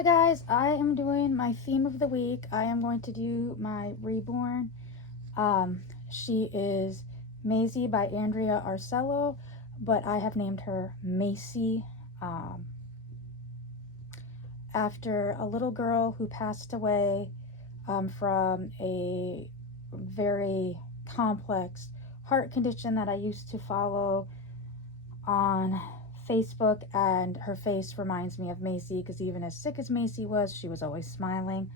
Hi guys, I am doing my theme of the week. I am going to do my Reborn. She is Mazie by Andrea Arcello, but I have named her Macy after a little girl who passed away from a very complex heart condition that I used to follow on Facebook, and her face reminds me of Macy because even as sick as Macy was, she was always smiling.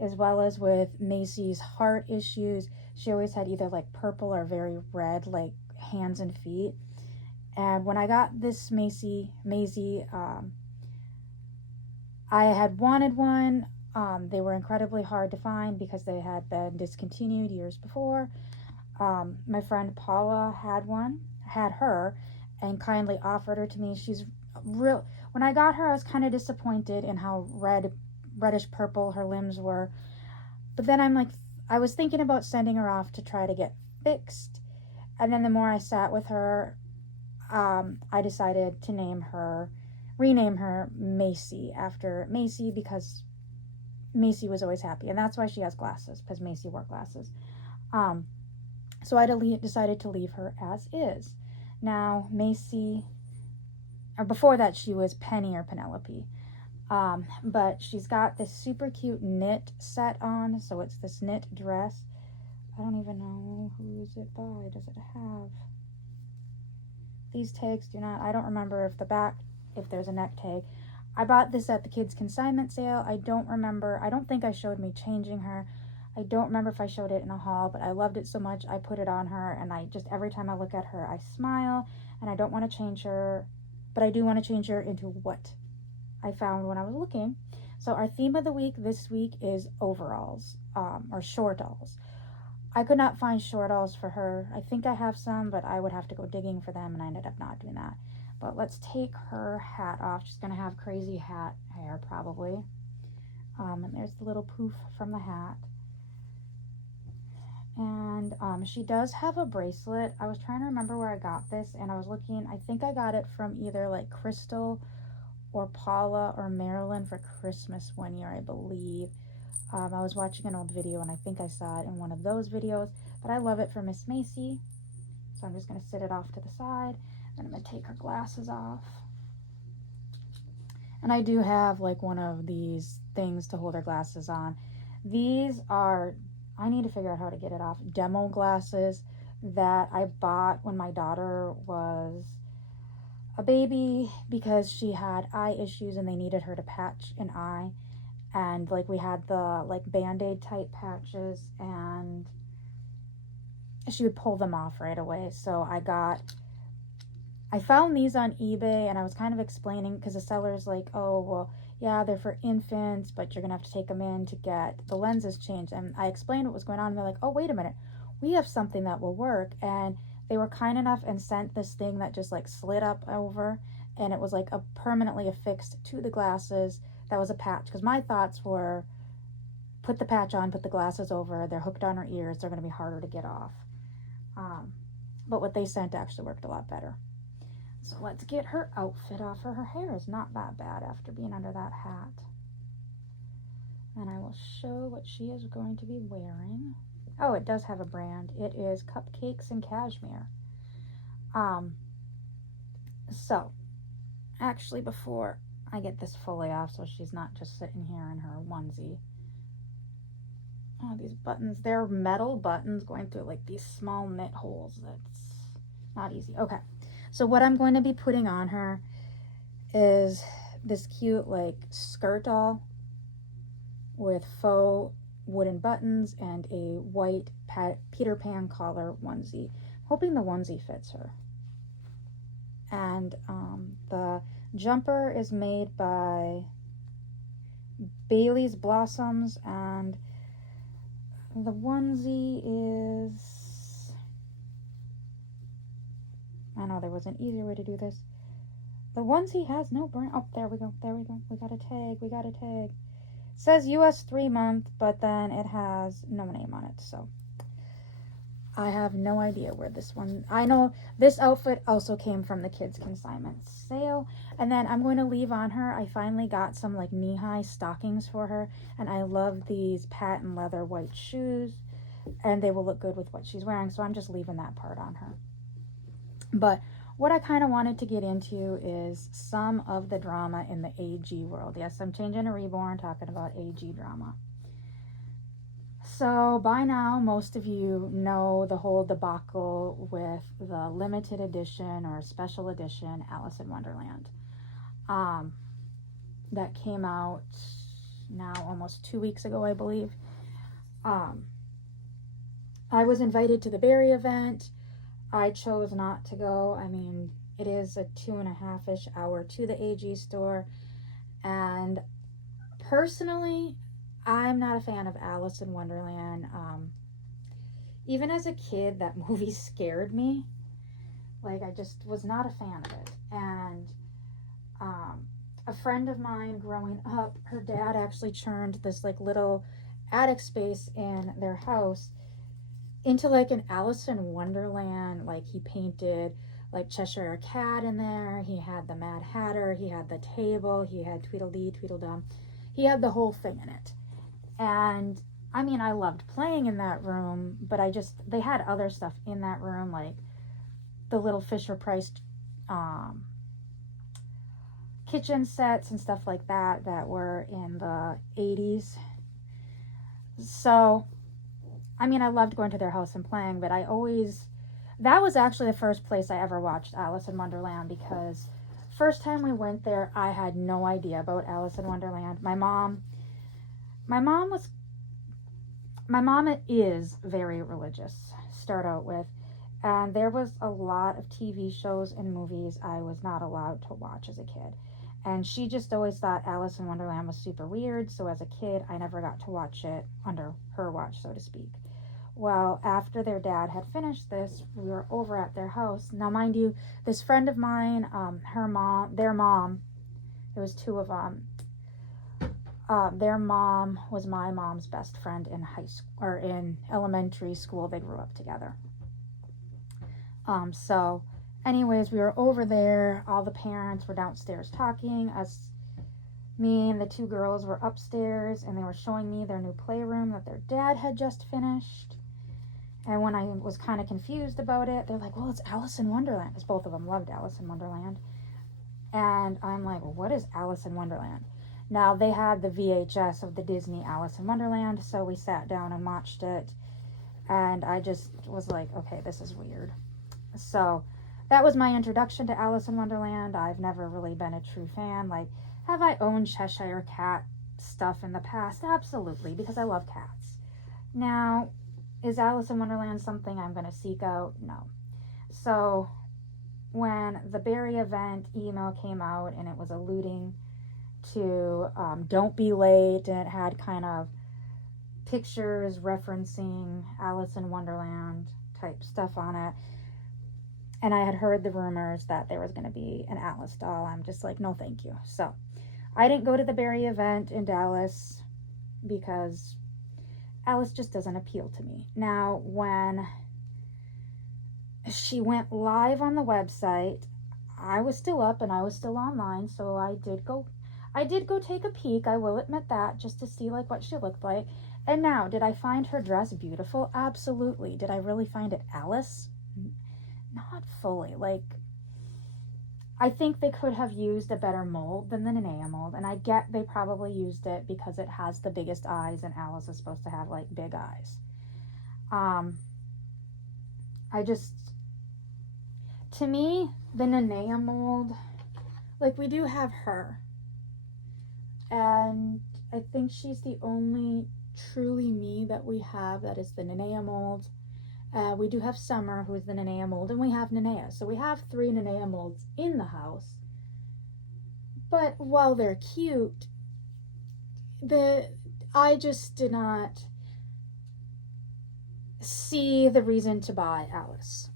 As well as with Macy's heart issues, she always had either like purple or very red, like hands and feet. And when I got this Mazie, I had wanted one. They were incredibly hard to find because they had been discontinued years before. My friend Paula had her, and kindly offered her to me. She's real. When I got her, I was kind of disappointed in how reddish purple her limbs were. But then I was thinking about sending her off to try to get fixed. And then the more I sat with her, I decided to rename her Macy after Macy because Macy was always happy. And that's why she has glasses, because Macy wore glasses. So I decided to leave her as is. Now, Macy, or before that, she was Penny or Penelope. But she's got this super cute knit set on. So it's this knit dress. I don't even know who is it by. Does it have? These tags do not. I don't remember if there's a neck tag. I bought this at the kids' consignment sale. I don't remember. I don't think I showed me changing her. I don't remember if I showed it in a haul, but I loved it so much I put it on her, and every time I look at her, I smile, and I don't want to change her, but I do want to change her into what I found when I was looking. So our theme of the week this week is overalls, or shortalls. I could not find shortalls for her. I think I have some, but I would have to go digging for them, and I ended up not doing that. But let's take her hat off. She's going to have crazy hat hair, probably. And there's the little poof from the hat. And she does have a bracelet. I was trying to remember where I got this, and I was looking. I think I got it from either like Crystal or Paula or Marilyn for Christmas one year, I believe. I was watching an old video, and I think I saw it in one of those videos. But I love it for Miss Macy. So I'm just going to sit it off to the side. And I'm going to take her glasses off. And I do have like one of these things to hold her glasses on. These are, I need to figure out how to get it off, demo glasses that I bought when my daughter was a baby because she had eye issues and they needed her to patch an eye. And like we had the like Band-Aid type patches, and she would pull them off right away. So I found these on eBay, and I was kind of explaining because the seller's like, oh, well, yeah, they're for infants, but you're going to have to take them in to get the lenses changed. And I explained what was going on, and they're like, oh, wait a minute. We have something that will work. And they were kind enough and sent this thing that just like slid up over, and it was like permanently affixed to the glasses. That was a patch, because my thoughts were, put the patch on, put the glasses over, they're hooked on her ears, they're going to be harder to get off. But what they sent actually worked a lot better. So let's get her outfit off her. Her hair is not that bad after being under that hat. And I will show what she is going to be wearing. Oh, it does have a brand. It is Cupcakes and Cashmere. So, actually, before I get this fully off so she's not just sitting here in her onesie. Oh, these buttons, they're metal buttons going through like these small knit holes. That's not easy. Okay, so what I'm going to be putting on her is this cute like skirt doll with faux wooden buttons and a white Peter Pan collar onesie. Hoping the onesie fits her. And the jumper is made by Bailey's Blossoms, and the onesie is, I know there was an easier way to do this. The onesie has no brand. Oh, there we go. We got a tag. It says US 3 month, but then it has no name on it. So I have no idea where this one, I know this outfit also came from the kids consignment sale. And then I'm going to leave on her, I finally got some like knee-high stockings for her, and I love these patent leather white shoes, and they will look good with what she's wearing, so I'm just leaving that part on her. But what I kind of wanted to get into is some of the drama in the AG world. Yes, I'm changing to Reborn, talking about AG drama. So by now, most of you know the whole debacle with the limited edition or special edition Alice in Wonderland. That came out now almost 2 weeks ago, I believe. I was invited to the Berry event. I chose not to go. I mean, it is a 2.5-ish hour to the AG store. And personally, I'm not a fan of Alice in Wonderland. Even as a kid, that movie scared me. Like, I just was not a fan of it. And a friend of mine growing up, her dad actually turned this like little attic space in their house into like an Alice in Wonderland. Like, he painted like Cheshire Cat in there, he had the Mad Hatter, he had the table, he had Tweedledee, Tweedledum, he had the whole thing in it. And I mean, I loved playing in that room, but they had other stuff in that room, like the little Fisher Price kitchen sets and stuff like that were in the 80s. So I mean, I loved going to their house and playing, but that was actually the first place I ever watched Alice in Wonderland, because first time we went there, I had no idea about Alice in Wonderland. My mom is very religious, start out with, and there was a lot of TV shows and movies I was not allowed to watch as a kid. And she just always thought Alice in Wonderland was super weird, so as a kid, I never got to watch it under her watch, so to speak. Well, after their dad had finished this, we were over at their house. Now, mind you, this friend of mine, their mom, there was two of them. Their mom was my mom's best friend in high school, or in elementary school. They grew up together. So anyways, we were over there. All the parents were downstairs talking. Me and the two girls were upstairs, and they were showing me their new playroom that their dad had just finished. And when I was kind of confused about it, they're like, well, it's Alice in Wonderland, because both of them loved Alice in Wonderland. And I'm like, well, what is Alice in Wonderland? Now, they had the VHS of the Disney Alice in Wonderland, so we sat down and watched it. And I just was like, okay, this is weird. So that was my introduction to Alice in Wonderland. I've never really been a true fan. Like, have I owned Cheshire Cat stuff in the past? Absolutely, because I love cats. Now, is Alice in Wonderland something I'm going to seek out? No. So when the Berry event email came out and it was alluding to don't be late, and it had kind of pictures referencing Alice in Wonderland type stuff on it, and I had heard the rumors that there was going to be an Alice doll, I'm just like, no thank you. So I didn't go to the Berry event in Dallas because Alice just doesn't appeal to me. Now, when she went live on the website, I was still up and I was still online, so I did go take a peek, I will admit that, just to see like what she looked like. And now, did I find her dress beautiful? Absolutely. Did I really find it Alice? Not fully. Like, I think they could have used a better mold than the Nenea mold, and I get they probably used it because it has the biggest eyes, and Alice is supposed to have like big eyes. To me, the Nenea mold, like, we do have her, and I think she's the only truly me that we have that is the Nenea mold. We do have Summer, who is the Nenea mold, and we have Nenea. So we have 3 Nenea molds in the house. But while they're cute, I just did not see the reason to buy Alice.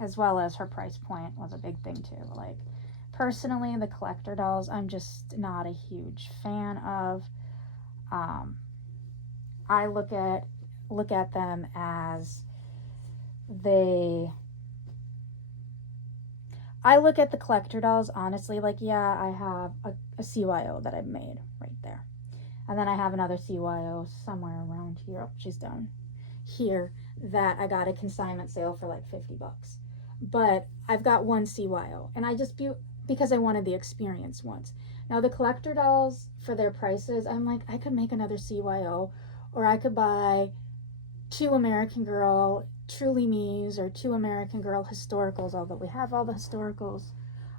As well as her price point was a big thing too. Like, personally, the collector dolls, I'm just not a huge fan of. I look at them as I look at the collector dolls, honestly, like, yeah, I have a CYO that I've made right there. And then I have another CYO somewhere around here. Oh, she's down here, that I got a consignment sale for like $50. But I've got one CYO, and I just because I wanted the experience once. Now the collector dolls, for their prices, I'm like, I could make another CYO, or I could buy 2 American Girl Truly Me's or 2 American Girl historicals, although we have all the historicals.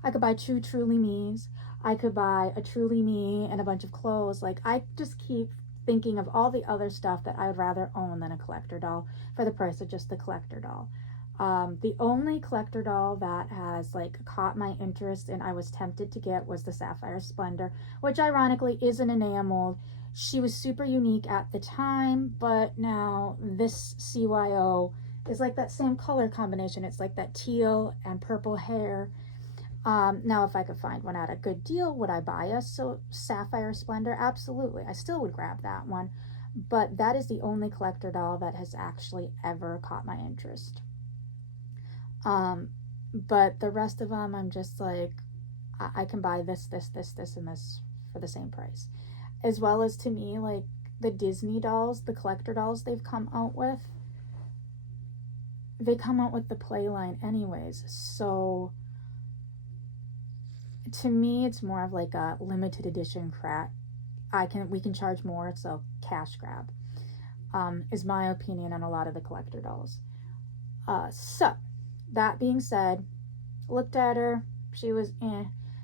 I could buy 2 Truly Me's. I could buy a Truly Me and a bunch of clothes. Like, I just keep thinking of all the other stuff that I would rather own than a collector doll for the price of just the collector doll. The only collector doll that has like caught my interest and I was tempted to get was the Sapphire Splendor, which ironically isn't enameled. She was super unique at the time, but now this CYO is like that same color combination. It's like that teal and purple hair. Now, if I could find one at a good deal, would I buy a Sapphire Splendor? Absolutely. I still would grab that one. But that is the only collector doll that has actually ever caught my interest. But the rest of them, I'm just like, I can buy this, and this for the same price. As well as, to me, like the Disney dolls, the collector dolls they've come out with, they come out with the play line anyways. So to me, it's more of like a limited edition crap. We can charge more. It's a cash grab, is my opinion on a lot of the collector dolls. So that being said, looked at her. She was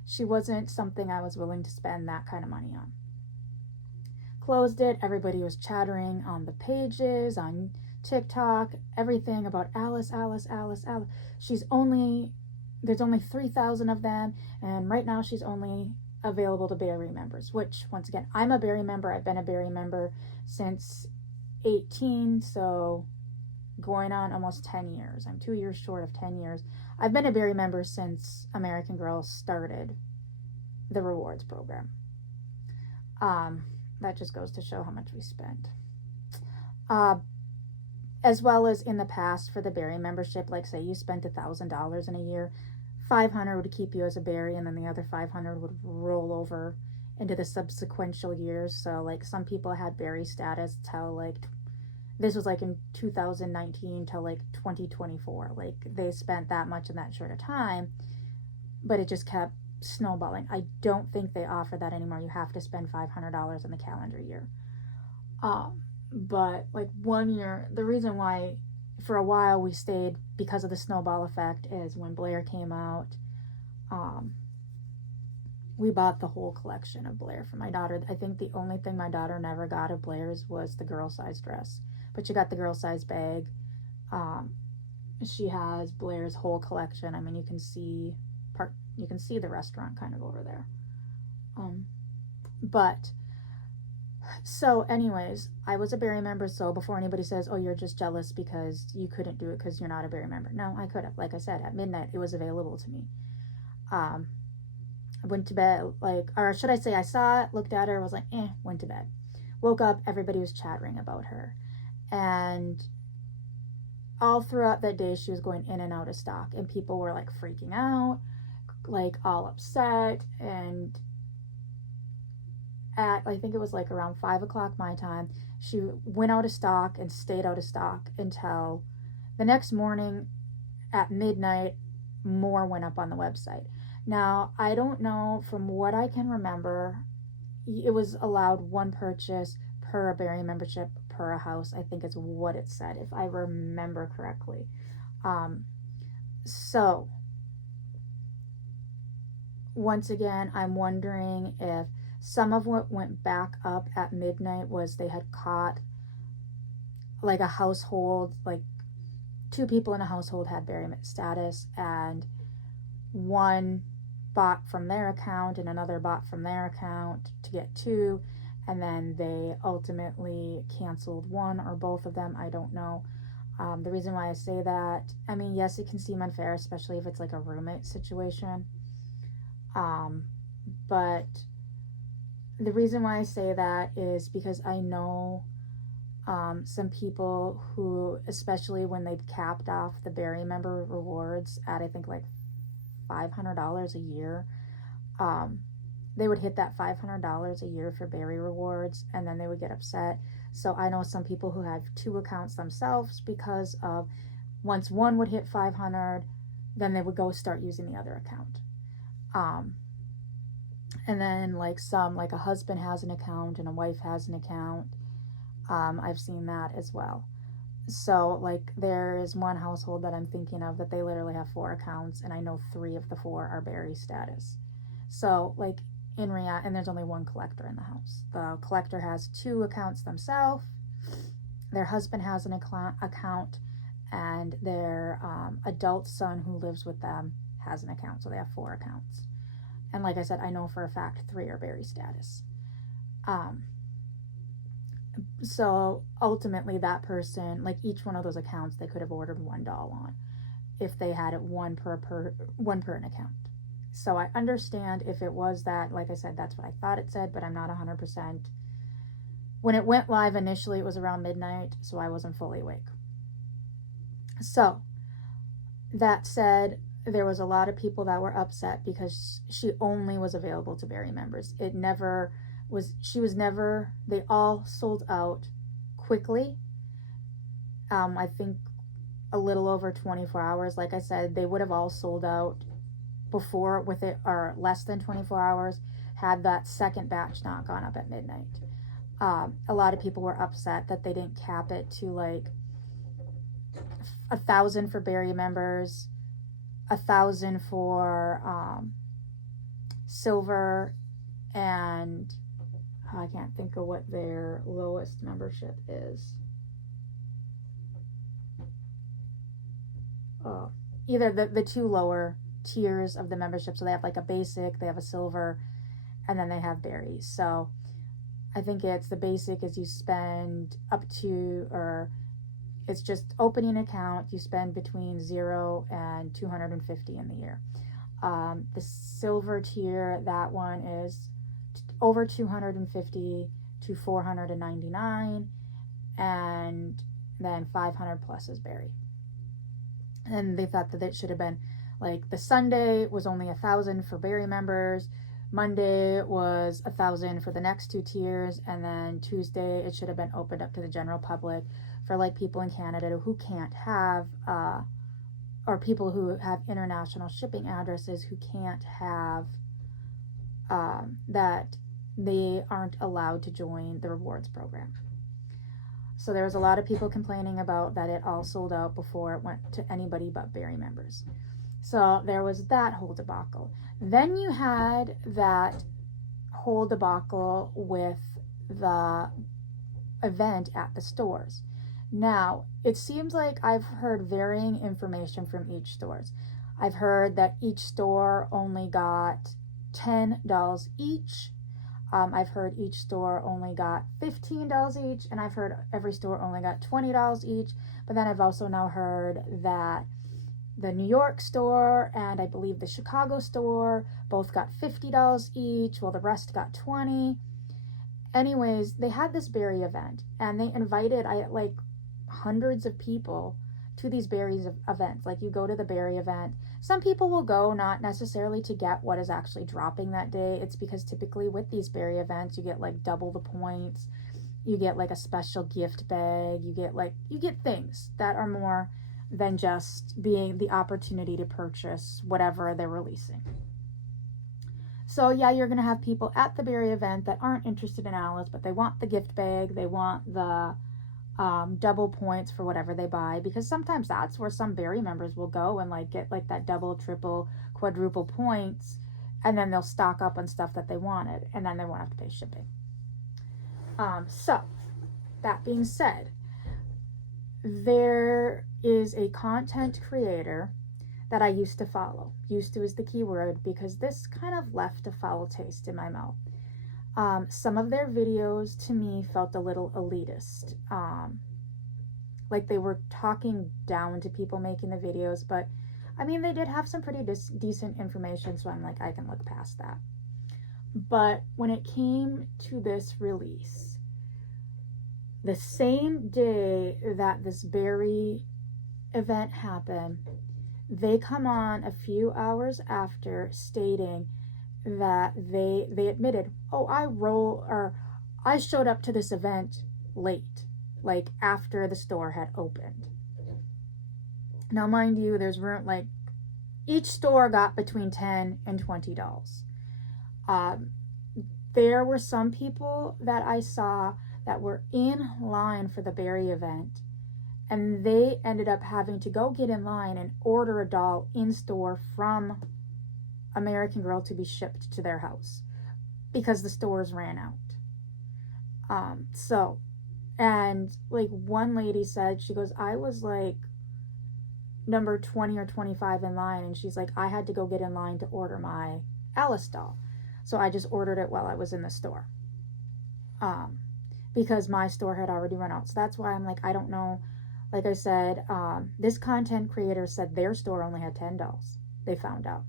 She wasn't something I was willing to spend that kind of money on. Closed it. Everybody was chattering on the pages, on TikTok, everything about Alice. There's only 3,000 of them, and right now she's only available to Berry members, which, once again, I'm a Berry member. I've been a Berry member since 18, so going on almost 10 years. I'm 2 years short of 10 years. I've been a Berry member since American Girl started the rewards program. That just goes to show how much we spent. As well as in the past for the Berry membership, like say you spent $1,000 in a year, $500 would keep you as a Berry, and then the other $500 would roll over into the subsequential years. So like some people had Berry status till like, this was like in 2019 till like 2024. Like they spent that much in that short of time, but it just kept snowballing. I don't think they offer that anymore. You have to spend $500 in the calendar year. But like 1 year, the reason why for a while we stayed because of the snowball effect is when Blair came out, we bought the whole collection of Blair for my daughter. I think the only thing my daughter never got of Blair's was the girl size dress, but she got the girl size bag. She has Blair's whole collection. I mean, you can see the restaurant kind of over there. But so anyways, I was a Berry member, so before anybody says, oh, you're just jealous because you couldn't do it because you're not a Berry member. No, I could have. Like I said, at midnight, it was available to me. I went to bed, or should I say I saw it, looked at her, was like, went to bed. Woke up, everybody was chattering about her. And all throughout that day, she was going in and out of stock, and people were like freaking out, like all upset. And at, I think it was like around 5 o'clock my time, she went out of stock and stayed out of stock until the next morning at midnight. More went up on the website. Now, I don't know, from what I can remember, it was allowed one purchase per a Berry membership per a house, I think is what it said, if I remember correctly. So once again, I'm wondering if some of what went back up at midnight was they had caught like a household, like 2 people in a household had Berry status, and one bought from their account and another bought from their account to get 2, and then they ultimately canceled one or both of them. I don't know. The reason why I say that, I mean, yes, it can seem unfair, especially if it's like a roommate situation. But the reason why I say that is because I know Some people who, especially when they've capped off the berry member rewards at I think like $500 a year, they would hit that $500 a year for berry rewards, and then they would get upset. So I know some people who have 2 accounts themselves because of once one would hit 500, then they would go start using the other account. And then like a husband has an account and a wife has an account. I've seen that as well. So like there is one household that I'm thinking of that they literally have 4 accounts, and I know 3 of the 4 are berry status. So like and there's only one collector in the house. The collector has 2 accounts themselves. Their husband has an account, and their adult son who lives with them has an account. So they have 4 accounts. And like I said, I know for a fact 3 are berry status. So ultimately that person, like each one of those accounts, they could have ordered $1 on if they had it one per an account. So I understand if it was that, like I said, that's what I thought it said, but I'm not 100%. When it went live initially, it was around midnight, so I wasn't fully awake. So that said, there was a lot of people that were upset because she only was available to berry members. They all sold out quickly. I think a little over 24 hours. Like I said, they would have all sold out before with it, or less than 24 hours, had that second batch not gone up at midnight. A lot of people were upset that they didn't cap it to like 1,000 for berry members, 1,000 for silver, and I can't think of what their lowest membership is. Either the 2 lower tiers of the membership. So they have like a basic, they have a silver, and then they have berries. So I think it's the basic is you spend up to, or it's just opening an account, you spend between 0 and 250 in the year. The silver tier, that one is over 250 to 499, and then 500 plus is berry. And they thought that it should have been like the Sunday was only 1,000 for berry members, Monday was 1,000 for the next 2 tiers, and then Tuesday it should have been opened up to the general public for like people in Canada who can't have or people who have international shipping addresses who can't have that they aren't allowed to join the rewards program. So there was a lot of people complaining about that it all sold out before it went to anybody but berry members. So there was that whole debacle. Then you had that whole debacle with the event at the stores. Now, it seems like I've heard varying information from each stores. I've heard that each store only got $10 each. I've heard each store only got $15 each, and I've heard every store only got $20 each. But then I've also now heard that the New York store and I believe the Chicago store both got $50 each, while the rest got $20. Anyways, they had this berry event, and they invited like hundreds of people to these berries events. Like you go to the berry event. Some people will go not necessarily to get what is actually dropping that day. It's because typically with these berry events, you get like double the points. You get like a special gift bag. You get things that are more than just being the opportunity to purchase whatever they're releasing. So yeah, you're going to have people at the berry event that aren't interested in aloes, but they want the gift bag. They want the double points for whatever they buy, because sometimes that's where some berry members will go and like get like that double, triple, quadruple points, and then they'll stock up on stuff that they wanted, and then they won't have to pay shipping. So that being said, there is a content creator that I used to follow. Used to is the key word, because this kind of left a foul taste in my mouth. Some of their videos to me felt a little elitist. Like they were talking down to people making the videos, but I mean, they did have some pretty decent information, so I'm like, I can look past that. But when it came to this release, The same day that this Barry event happened, they come on a few hours after stating that they admitted, oh, I showed up to this event late, like after the store had opened. Now, mind you, there's room, like each store got between $10 and $20. There were some people that I saw that were in line for the Barry event, and they ended up having to go get in line and order a doll in store from American Girl to be shipped to their house because the stores ran out. And like one lady said, she goes, I was like number 20 or 25 in line, and she's like, I had to go get in line to order my Alice doll. So I just ordered it while I was in the store. Because my store had already run out. So that's why I'm like, I don't know. Like I said, this content creator said their store only had 10 dolls. They found out.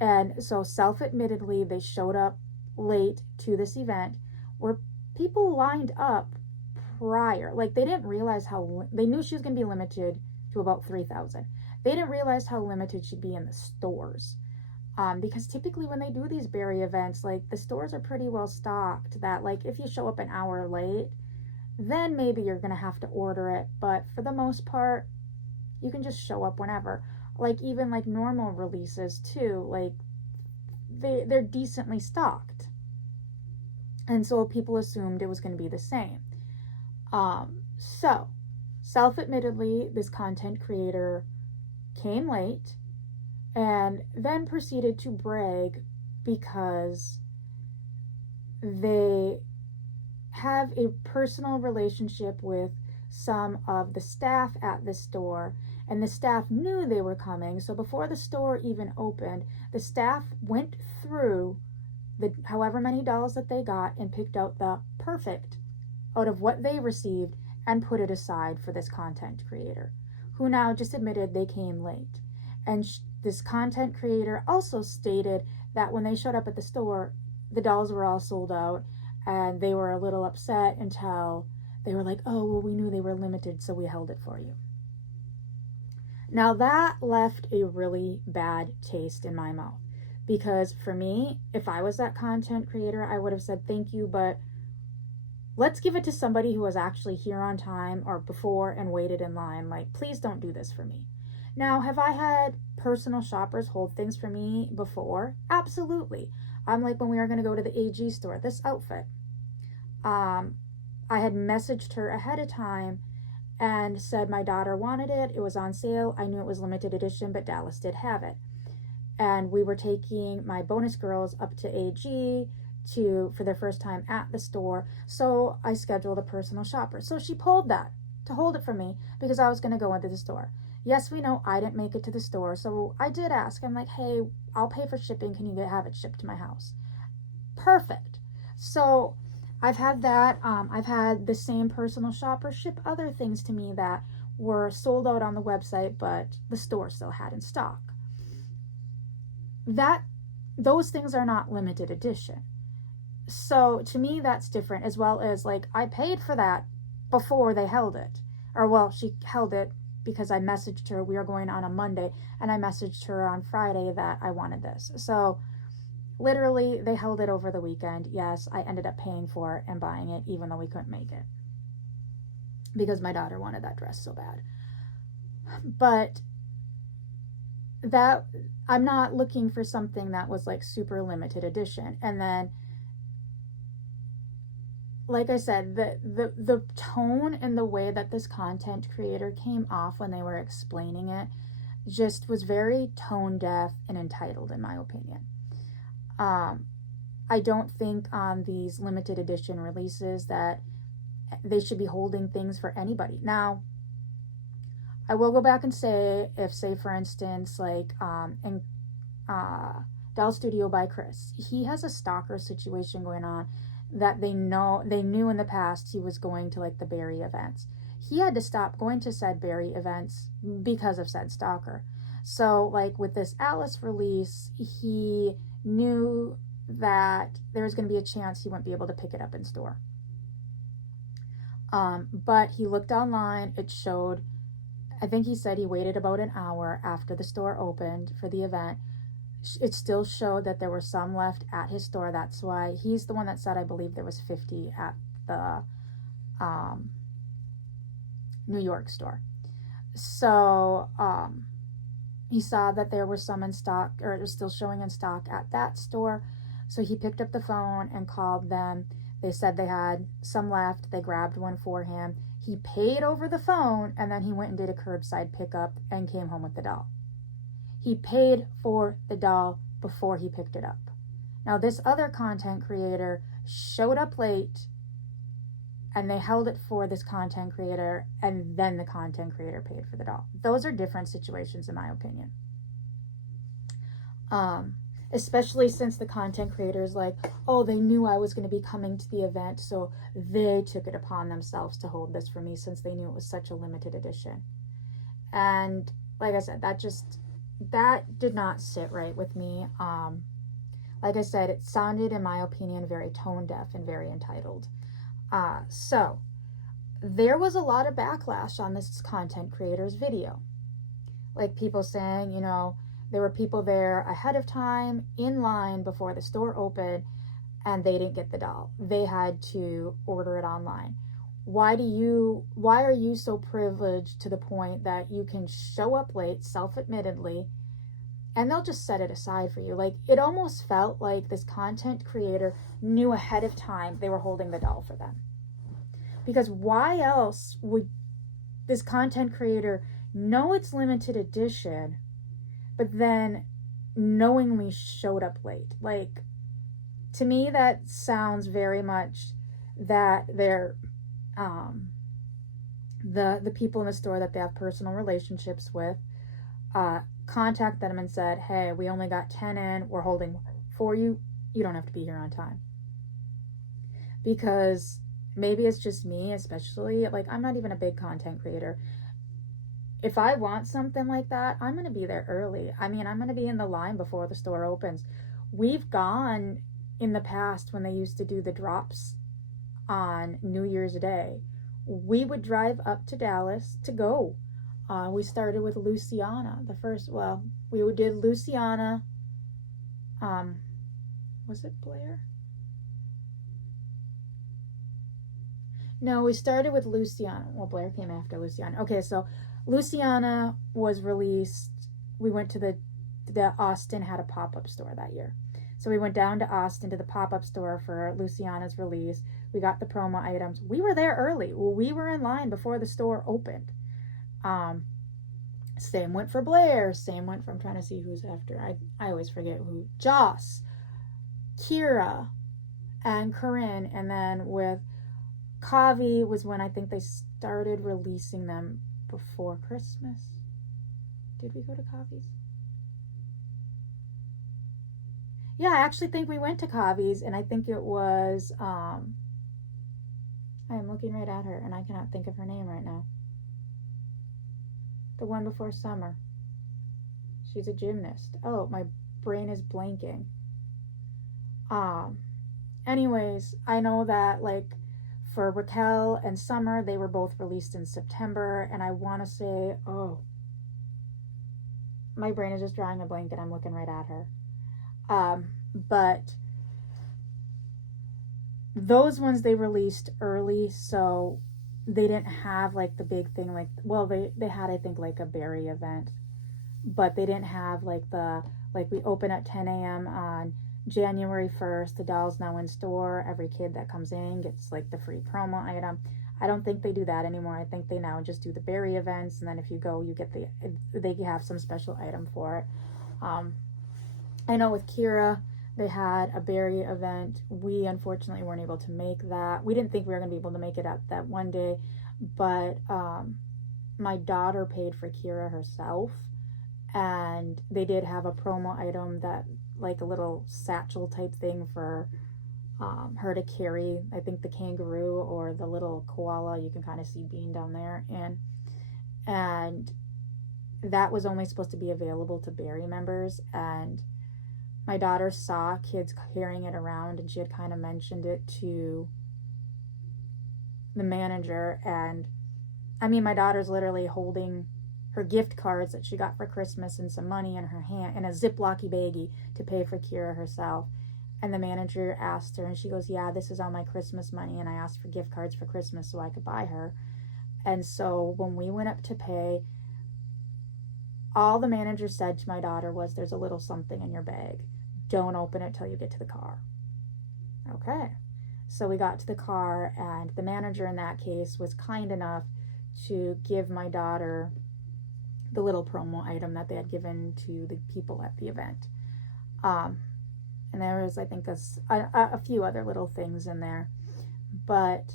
And so self-admittedly, they showed up late to this event where people lined up prior. Like they didn't realize they knew she was going to be limited to about 3,000. They didn't realize how limited she'd be in the stores. Because typically when they do these Barry events, like the stores are pretty well stocked that like if you show up an hour late, then maybe you're going to have to order it. But for the most part, you can just show up whenever. Like even like normal releases too, like they're decently stocked. And so people assumed it was going to be the same. So self-admittedly, this content creator came late and then proceeded to brag because they have a personal relationship with some of the staff at the store, and the staff knew they were coming. So before the store even opened, the staff went through the however many dolls that they got and picked out the perfect out of what they received and put it aside for this content creator, who now just admitted they came late. And this content creator also stated that when they showed up at the store, the dolls were all sold out, and they were a little upset until they were like, oh, well, we knew they were limited, so we held it for you. Now that left a really bad taste in my mouth, because for me, if I was that content creator, I would have said thank you, but let's give it to somebody who was actually here on time or before and waited in line. Like, please don't do this for me. Now, have I had personal shoppers hold things for me before? Absolutely. I'm like when we were going to go to the AG store, this outfit. I had messaged her ahead of time and said my daughter wanted it. It was on sale. I knew it was limited edition, but Dallas did have it. And we were taking my bonus girls up to AG for their first time at the store. So I scheduled a personal shopper. So she pulled that to hold it for me because I was going to go into the store. Yes, we know I didn't make it to the store. So I did ask. I'm like, hey, I'll pay for shipping. Can you have it shipped to my house? Perfect. So I've had that. I've had the same personal shopper ship other things to me that were sold out on the website, but the store still had in stock. Those things are not limited edition. So to me, that's different, as well as like I paid for that before they held it. Or well, she held it because I messaged her. We were going on a Monday, and I messaged her on Friday that I wanted this. So literally, they held it over the weekend. Yes, I ended up paying for it and buying it, even though we couldn't make it because my daughter wanted that dress so bad. But that I'm not looking for something that was like super limited edition. And then, like I said, the tone and the way that this content creator came off when they were explaining it just was very tone deaf and entitled, in my opinion. I don't think on these limited edition releases that they should be holding things for anybody. Now, I will go back and say, if, say, for instance, like in Doll Studio by Chris, he has a stalker situation going on that they knew in the past he was going to like the Barry events. He had to stop going to said Barry events because of said stalker. So like with this Alice release, he knew that there was going to be a chance he wouldn't be able to pick it up in store. But he looked online. It showed, I think he said he waited about an hour after the store opened for the event. It still showed that there were some left at his store. That's why he's the one that said, I believe there was 50 at the New York store. So he saw that there was some in stock, or it was still showing in stock at that store. So he picked up the phone and called them. They said they had some left. They grabbed one for him. He paid over the phone, and then he went and did a curbside pickup and came home with the doll. He paid for the doll before he picked it up. Now, this other content creator showed up late, and they held it for this content creator, and then the content creator paid for the doll. Those are different situations, in my opinion. Especially since the content creator is like, oh, they knew I was going to be coming to the event, so they took it upon themselves to hold this for me since they knew it was such a limited edition. And like I said, that did not sit right with me. Like I said, it sounded, in my opinion, very tone deaf and very entitled. So there was a lot of backlash on this content creator's video. Like people saying, there were people there ahead of time in line before the store opened and they didn't get the doll. They had to order it online. Why are you so privileged to the point that you can show up late, self-admittedly, and they'll just set it aside for you? Like, it almost felt like this content creator knew ahead of time they were holding the doll for them. Because why else would this content creator know it's limited edition, but then knowingly showed up late? Like, to me, that sounds very much that they're the people in the store that they have personal relationships with contact them and said, hey, we only got 10 in, we're holding for you, you don't have to be here on time. Because maybe it's just me, especially, like, I'm not even a big content creator. If I want something like that, I'm going to be there early. I mean, I'm going to be in the line before the store opens. We've gone in the past when they used to do the drops on New Year's Day. We would drive up to Dallas to go. We started with Luciana. We did Luciana. Was it Blair? No, we started with Luciana. Well, Blair came after Luciana. Okay, so Luciana was released. We went to the Austin had a pop-up store that year. So we went down to Austin to the pop-up store for Luciana's release. We got the promo items. We were there early. Well, we were in line before the store opened. Same went for Blair. Same went for, I'm trying to see who's after. I always forget who. Joss, Kira, and Corinne. And then with Kavi was when I think they started releasing them before Christmas. Did we go to Kavi's? Yeah, I actually think we went to Kavi's, and I think it was, I am looking right at her, and I cannot think of her name right now. The one before summer. She's a gymnast. Oh, my brain is blanking. Anyways, I know that, like, for Raquel and Summer, they were both released in September, and I want to say, my brain is just drawing a blank, and I'm looking right at her. But those ones they released early, so they didn't have like the big thing, like, well, they had, I think, like a berry event, but they didn't have like we open at 10 a.m. on January 1st. The doll's now in store. Every kid that comes in gets like the free promo item. I don't think they do that anymore. I think they now just do the berry events, and then if you go, you get they have some special item for it. I know with Kira, they had a berry event. We unfortunately weren't able to make that. We didn't think we were going to be able to make it at that one day, but my daughter paid for Kira herself, and they did have a promo item that, like a little satchel type thing for her to carry. I think the kangaroo or the little koala, you can kind of see Bean down there, and that was only supposed to be available to berry members, and my daughter saw kids carrying it around, and she had kind of mentioned it to the manager, and I mean, my daughter's literally holding her gift cards that she got for Christmas and some money in her hand, in a Ziplocky baggie to pay for Kira herself. And the manager asked her, and she goes, yeah, this is all my Christmas money, and I asked for gift cards for Christmas so I could buy her. And so when we went up to pay, all the manager said to my daughter was, there's a little something in your bag. Don't open it till you get to the car. Okay. So we got to the car, and the manager in that case was kind enough to give my daughter the little promo item that they had given to the people at the event. And there was, I think, a few other little things in there. But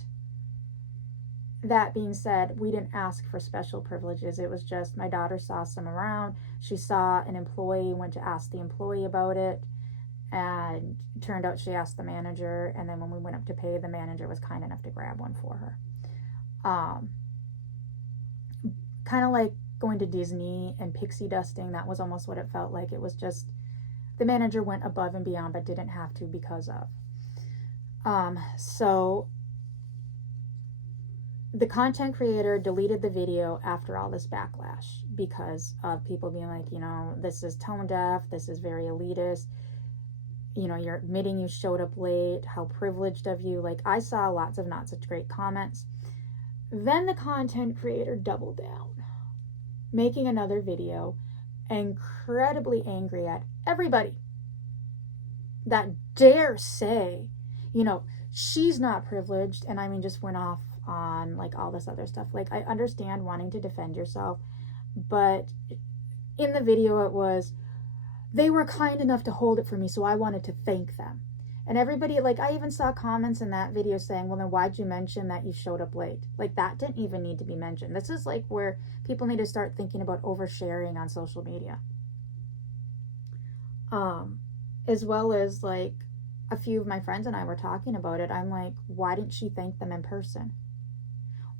that being said, we didn't ask for special privileges. It was just my daughter saw some around. She saw an employee, went to ask the employee about it, and it turned out she asked the manager. And then when we went up to pay, the manager was kind enough to grab one for her. Kind of like going to Disney and pixie dusting. That was almost what it felt like. It was just the manager went above and beyond, but didn't have to because of. So the content creator deleted the video after all this backlash because of people being like, you know, this is tone deaf, this is very elitist, you know, you're admitting you showed up late, how privileged of you. Like, I saw lots of not such great comments. Then the content creator doubled down, making another video, incredibly angry at everybody that dare say, you know, she's not privileged, and I mean, just went off on like all this other stuff. Like, I understand wanting to defend yourself, but in the video it was, they were kind enough to hold it for me, so I wanted to thank them. And everybody, like, I even saw comments in that video saying, well, then why'd you mention that you showed up late? Like, that didn't even need to be mentioned. This is like where people need to start thinking about oversharing on social media. As well as, like, a few of my friends and I were talking about it. I'm like, why didn't she thank them in person?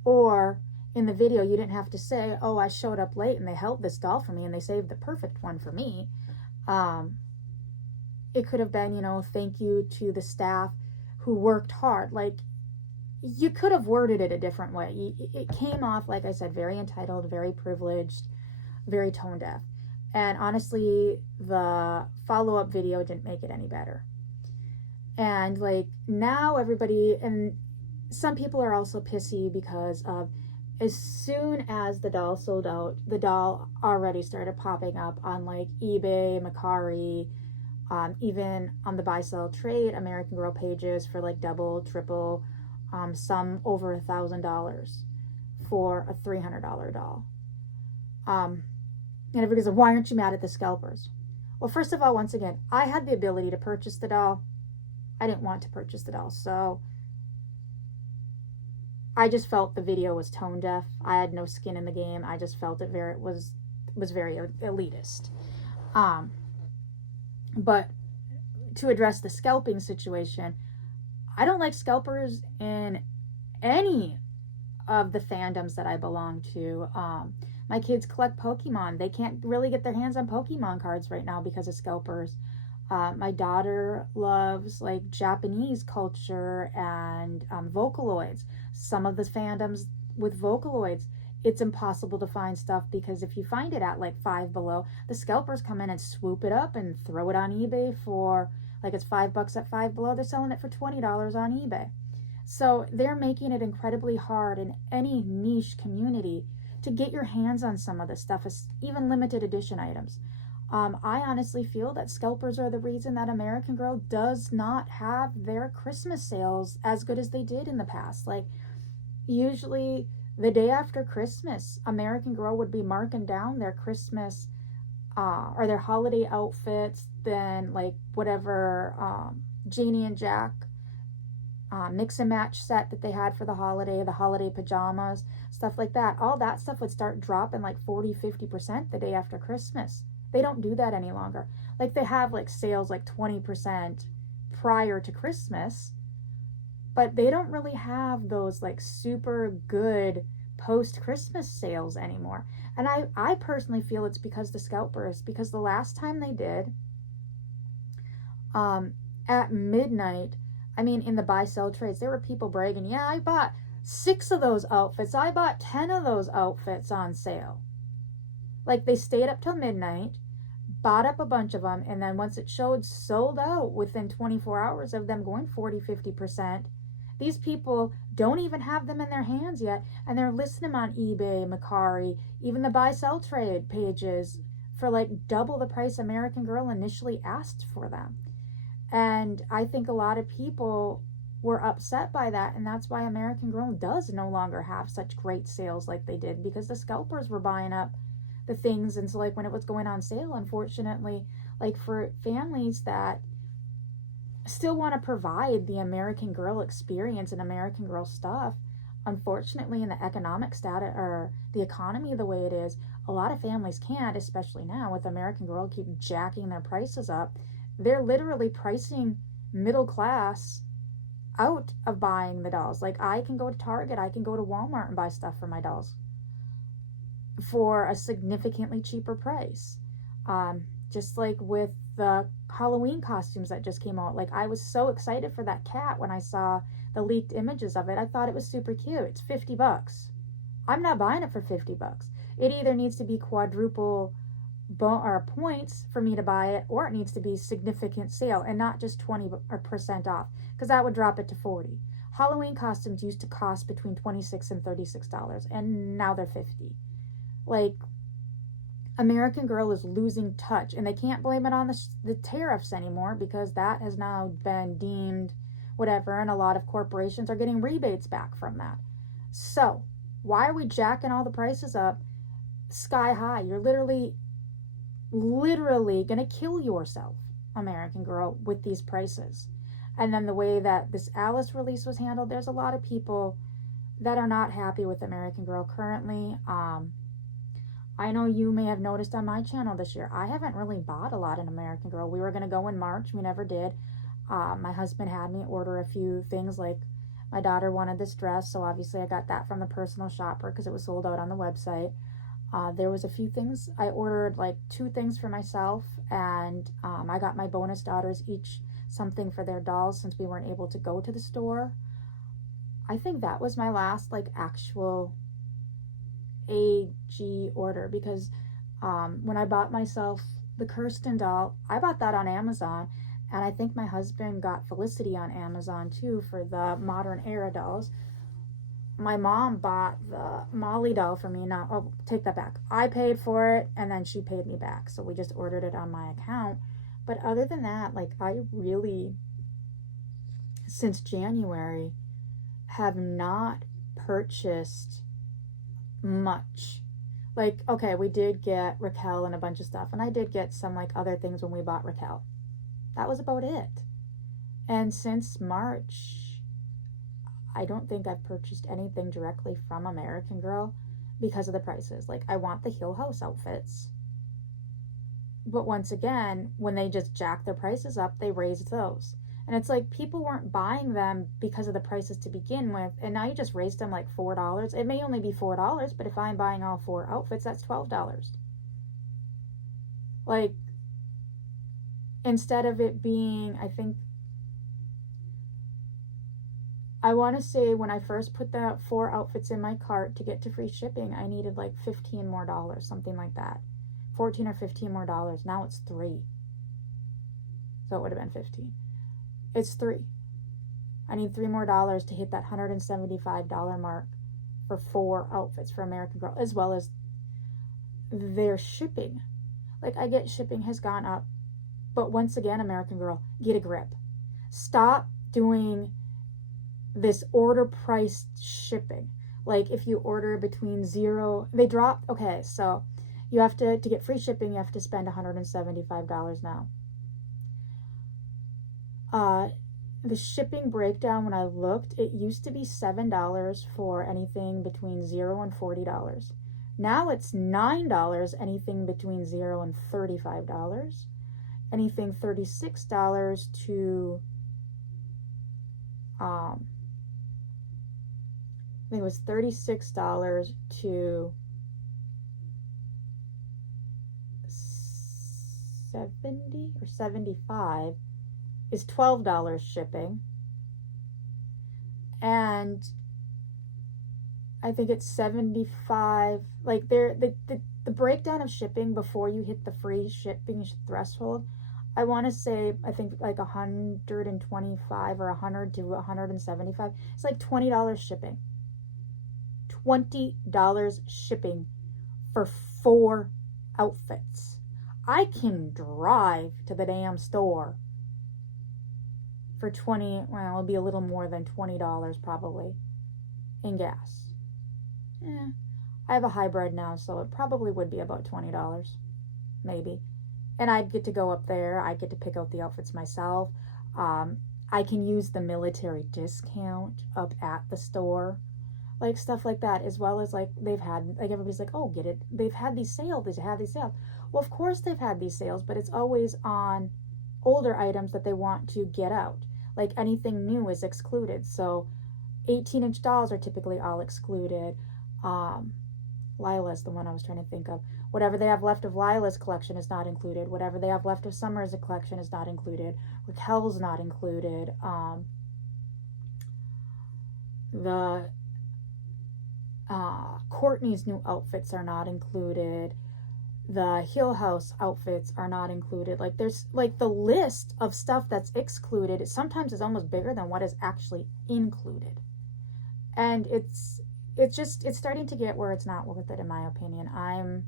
Or in the video, you didn't have to say, oh, I showed up late and they held this doll for me and they saved the perfect one for me. It could have been, you know, thank you to the staff who worked hard. Like, you could have worded it a different way. It came off, like I said, very entitled, very privileged, very tone deaf. And honestly, the follow-up video didn't make it any better. And like, now everybody, and some people are also pissy because of, as soon as the doll sold out, the doll already started popping up on like eBay, Mercari, even on the buy sell trade American Girl pages for like double, triple, some over $1,000 for a $300 doll. And everybody's like, why aren't you mad at the scalpers? Well, first of all, once again, I had the ability to purchase the doll. I didn't want to purchase the doll, so I just felt the video was tone deaf. I had no skin in the game. I just felt it was very elitist. But to address the scalping situation, I don't like scalpers in any of the fandoms that I belong to. My kids collect Pokemon. They can't really get their hands on Pokemon cards right now because of scalpers. My daughter loves like Japanese culture and Vocaloids. Some of the fandoms with Vocaloids, it's impossible to find stuff because if you find it at like Five Below, the scalpers come in and swoop it up and throw it on eBay for, like, it's $5 at Five Below. They're selling it for $20 on eBay. So they're making it incredibly hard in any niche community to get your hands on some of this stuff, even limited edition items. I honestly feel that scalpers are the reason that American Girl does not have their Christmas sales as good as they did in the past. Like, usually the day after Christmas, American Girl would be marking down their Christmas or their holiday outfits, then like whatever Janie and Jack mix and match set that they had for the holiday pajamas, stuff like that. All that stuff would start dropping like 40-50% the day after Christmas. They don't do that any longer. Like, they have like sales like 20% prior to Christmas, but they don't really have those like super good post-Christmas sales anymore. And I personally feel it's because the scalpers, because the last time they did, at midnight, I mean, in the buy-sell trades, there were people bragging, yeah, I bought 6 of those outfits, I bought 10 of those outfits on sale. Like, they stayed up till midnight, bought up a bunch of them, and then once it showed, sold out within 24 hours of them going 40-50%. These people don't even have them in their hands yet, and they're listing them on eBay, Mercari, even the buy-sell trade pages for like double the price American Girl initially asked for them. And I think a lot of people were upset by that, and that's why American Girl does no longer have such great sales like they did, because the scalpers were buying up the things. And so like when it was going on sale, unfortunately, like for families that still want to provide the American Girl experience and American Girl stuff, unfortunately, in the economic status or the economy the way it is, a lot of families can't, especially now with American Girl keep jacking their prices up. They're literally pricing middle class out of buying the dolls. Like, I can go to Target, I can go to Walmart and buy stuff for my dolls for a significantly cheaper price. Just like with the Halloween costumes that just came out. Like, I was so excited for that cat when I saw the leaked images of it. I thought it was super cute. It's $50. I'm not buying it for $50. It either needs to be quadruple or points for me to buy it, or it needs to be significant sale and not just 20% off, because that would drop it to 40. Halloween costumes used to cost between $26 and $36, and now they're $50. Like, American Girl is losing touch, and they can't blame it on the tariffs anymore, because that has now been deemed whatever, and a lot of corporations are getting rebates back from that. So why are we jacking all the prices up sky high? You're literally gonna kill yourself, American Girl, with these prices. And then the way that this Alice release was handled, there's a lot of people that are not happy with American Girl currently. I know you may have noticed on my channel this year, I haven't really bought a lot in American Girl. We were going to go in March. We never did. My husband had me order a few things, like my daughter wanted this dress, so obviously I got that from the personal shopper because it was sold out on the website. There was a few things. I ordered like 2 things for myself, and I got my bonus daughters each something for their dolls since we weren't able to go to the store. I think that was my last like actual AG order, because when I bought myself the Kirsten doll, I bought that on Amazon, and I think my husband got Felicity on Amazon too for the modern era dolls. My mom bought the Molly doll for me. Now, I'll take that back. I paid for it, and then she paid me back, so we just ordered it on my account. But other than that, like, I really, since January, have not purchased much. Like, okay, we did get Raquel and a bunch of stuff, and I did get some like other things when we bought Raquel. That was about it. And since March, I don't think I've purchased anything directly from American Girl because of the prices. Like, I want the Hill House outfits, but once again, when they just jack their prices up, they raised those. And it's like, people weren't buying them because of the prices to begin with, and now you just raised them like $4. It may only be $4, but if I'm buying all 4 outfits, that's $12. Like, instead of it being, I want to say when I first put the 4 outfits in my cart to get to free shipping, I needed like $15 more, something like that. 14 or 15 more dollars. Now it's 3. So it would have been 15. It's 3. I need 3 more dollars to hit that $175 mark for 4 outfits for American Girl, as well as their shipping. Like, I get shipping has gone up, but once again, American Girl, get a grip. Stop doing this order price shipping. Like, if you order between 0, they drop. Okay, so you have to get free shipping, you have to spend $175 now. The shipping breakdown, when I looked, it used to be $7 for anything between $0 and $40. Now it's $9, anything between $0 and $35. Anything $36 to I think it was $36 to $70 or $75 is $12 shipping. And I think it's 75. Like the breakdown of shipping before you hit the free shipping threshold, I want to say, I think like 125 or 100 to 175. It's like $20 shipping. $20 shipping for 4 outfits. I can drive to the damn store for 20, well, it'll be a little more than $20 probably in gas. I have a hybrid now, so it probably would be about $20, maybe. And I'd get to go up there. I'd get to pick out the outfits myself. I can use the military discount up at the store. Like stuff like that, as well as like they've had, like everybody's like, oh, get it. They've had these sales. They have these sales. Well, of course they've had these sales, but it's always on older items that they want to get out. Like anything new is excluded. So 18-inch dolls are typically all excluded. Lila's the one I was trying to think of. Whatever they have left of Lila's collection is not included. Whatever they have left of Summer's collection is not included. Raquel's not included. Courtney's new outfits are not included. The Hill House outfits are not included. Like there's like the list of stuff that's excluded. It sometimes is almost bigger than what is actually included. And it's starting to get where it's not worth it, in my opinion. I'm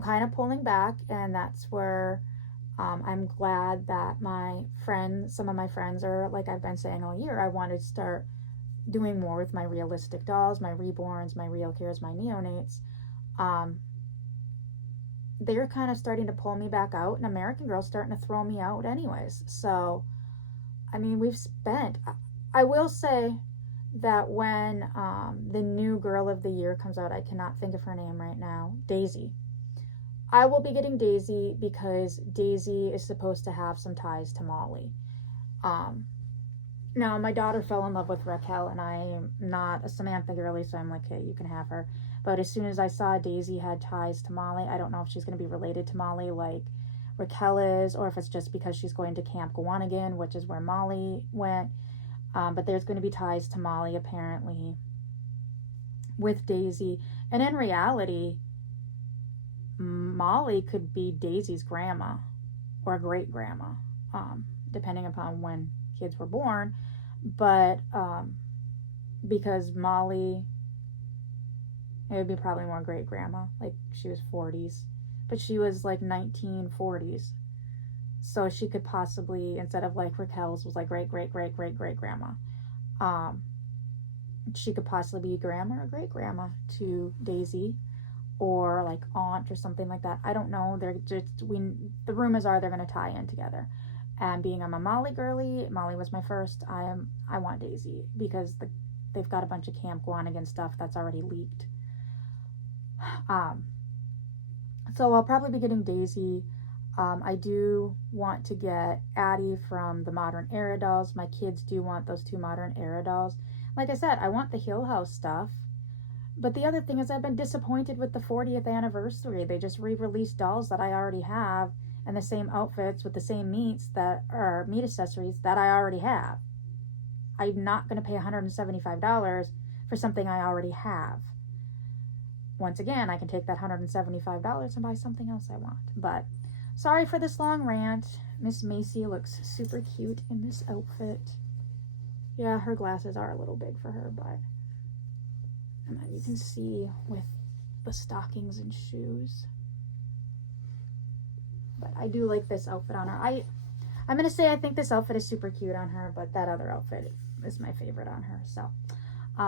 kind of pulling back, and that's where I'm glad that some of my friends are, like I've been saying all year, I want to start doing more with my realistic dolls, my reborns, my real cares, my neonates. They're kind of starting to pull me back out, and American Girl's starting to throw me out anyways. So, I mean, we've spent, I will say that when the new Girl of the Year comes out, I cannot think of her name right now, Daisy. I will be getting Daisy because Daisy is supposed to have some ties to Molly. Now, my daughter fell in love with Raquel, and I am not a Samantha girly, so I'm like, hey, you can have her. But as soon as I saw Daisy had ties to Molly, I don't know if she's going to be related to Molly like Raquel is, or if it's just because she's going to Camp Gawanigan, which is where Molly went. But there's going to be ties to Molly, apparently, with Daisy. And in reality, Molly could be Daisy's grandma or great-grandma, depending upon when kids were born. But because Molly, it would be probably more great-grandma. Like, she was 40s. But she was, like, 1940s. So she could possibly, instead of like Raquel's was like great-great-great-great-great-grandma, she could possibly be grandma or great-grandma to Daisy, or like aunt or something like that. I don't know. They're just, the rumors are they're going to tie in together. And being I'm a Molly girly, Molly was my first, I want Daisy because they've got a bunch of Camp Gawanigan stuff that's already leaked. So I'll probably be getting Daisy. I do want to get Addie from the Modern Era dolls. My kids do want those 2 Modern Era dolls. Like I said, I want the Hill House stuff. But the other thing is I've been disappointed with the 40th anniversary. They just re-released dolls that I already have, and the same outfits with the same meat accessories that I already have. I'm not going to pay $175 for something I already have. Once again, I can take that $175 and buy something else I want. But sorry for this long rant. Miss Mazie looks super cute in this outfit. Yeah, her glasses are a little big for her, but you can see with the stockings and shoes. But I do like this outfit on her. I'm going to say I think this outfit is super cute on her, but that other outfit is my favorite on her. So,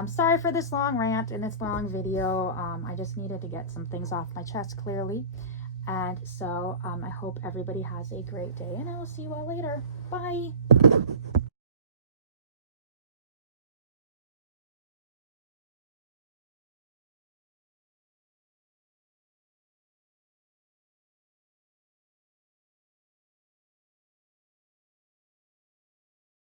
sorry for this long rant and this long video. I just needed to get some things off my chest clearly. And so I hope everybody has a great day, and I will see you all later. Bye.